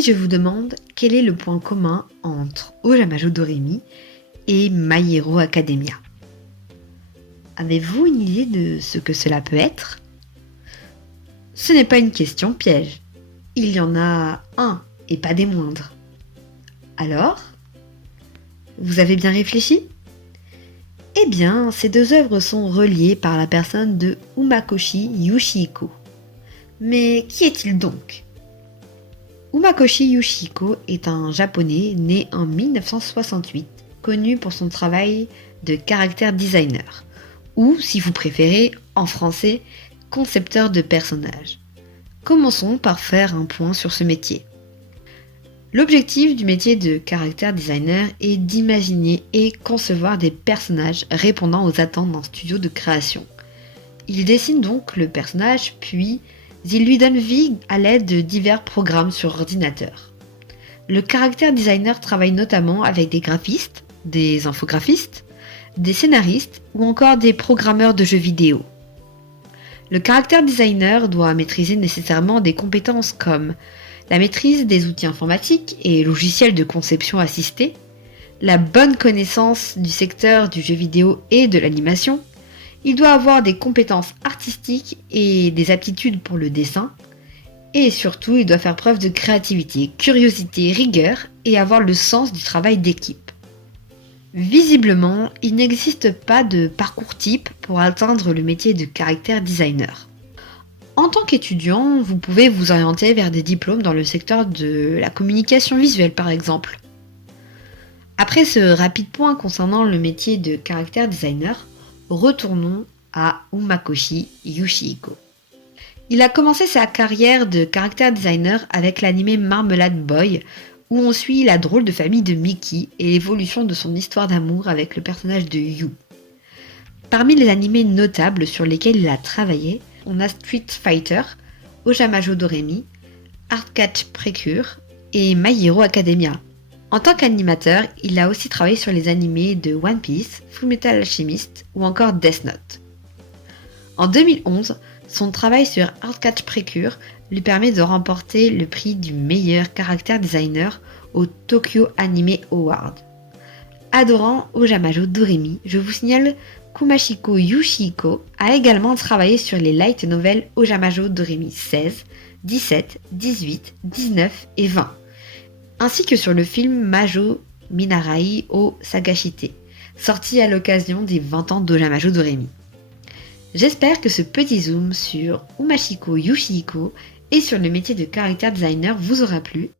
si je vous demande quel est le point commun entre Ojamajo Doremi et My Hero Academia? Avez-vous une idée de ce que cela peut être? Ce n'est pas une question piège. Il y en a un et pas des moindres. Alors? Vous avez bien réfléchi? Eh bien, ces deux œuvres sont reliées par la personne de Umakoshi Yoshihiko. Mais qui est-il donc? Umakoshi Yoshihiko est un japonais né en 1968, connu pour son travail de character designer, ou, si vous préférez, en français, concepteur de personnages. Commençons par faire un point sur ce métier. L'objectif du métier de character designer est d'imaginer et concevoir des personnages répondant aux attentes d'un studio de création. Il dessine donc le personnage, puis il lui donne vie à l'aide de divers programmes sur ordinateur. Le character designer travaille notamment avec des graphistes, des infographistes, des scénaristes ou encore des programmeurs de jeux vidéo. Le character designer doit maîtriser nécessairement des compétences comme la maîtrise des outils informatiques et logiciels de conception assistée, la bonne connaissance du secteur du jeu vidéo et de l'animation. Il doit avoir des compétences artistiques et des aptitudes pour le dessin. Et surtout, il doit faire preuve de créativité, curiosité, rigueur et avoir le sens du travail d'équipe. Visiblement, il n'existe pas de parcours type pour atteindre le métier de character designer. En tant qu'étudiant, vous pouvez vous orienter vers des diplômes dans le secteur de la communication visuelle par exemple. Après ce rapide point concernant le métier de character designer, retournons à Umakoshi Yoshihiko. Il a commencé sa carrière de character designer avec l'anime Marmalade Boy, où on suit la drôle de famille de Mickey et l'évolution de son histoire d'amour avec le personnage de Yu. Parmi les animés notables sur lesquels il a travaillé, on a Street Fighter, Ojamajo Doremi, Hardcatch Precure et My Hero Academia. En tant qu'animateur, il a aussi travaillé sur les animés de One Piece, Fullmetal Alchemist ou encore Death Note. En 2011, son travail sur Hardcatch Precure lui permet de remporter le prix du meilleur character designer au Tokyo Anime Award. Adorant Ojamajo Doremi, je vous signale Kumashiko Yoshihiko a également travaillé sur les light novels Ojamajo Doremi 16, 17, 18, 19 et 20, ainsi que sur le film Majo Minarai o Sagashite, sorti à l'occasion des 20 ans d'Ojamajo Doremi. J'espère que ce petit zoom sur Umashiko Yoshihiko et sur le métier de character designer vous aura plu.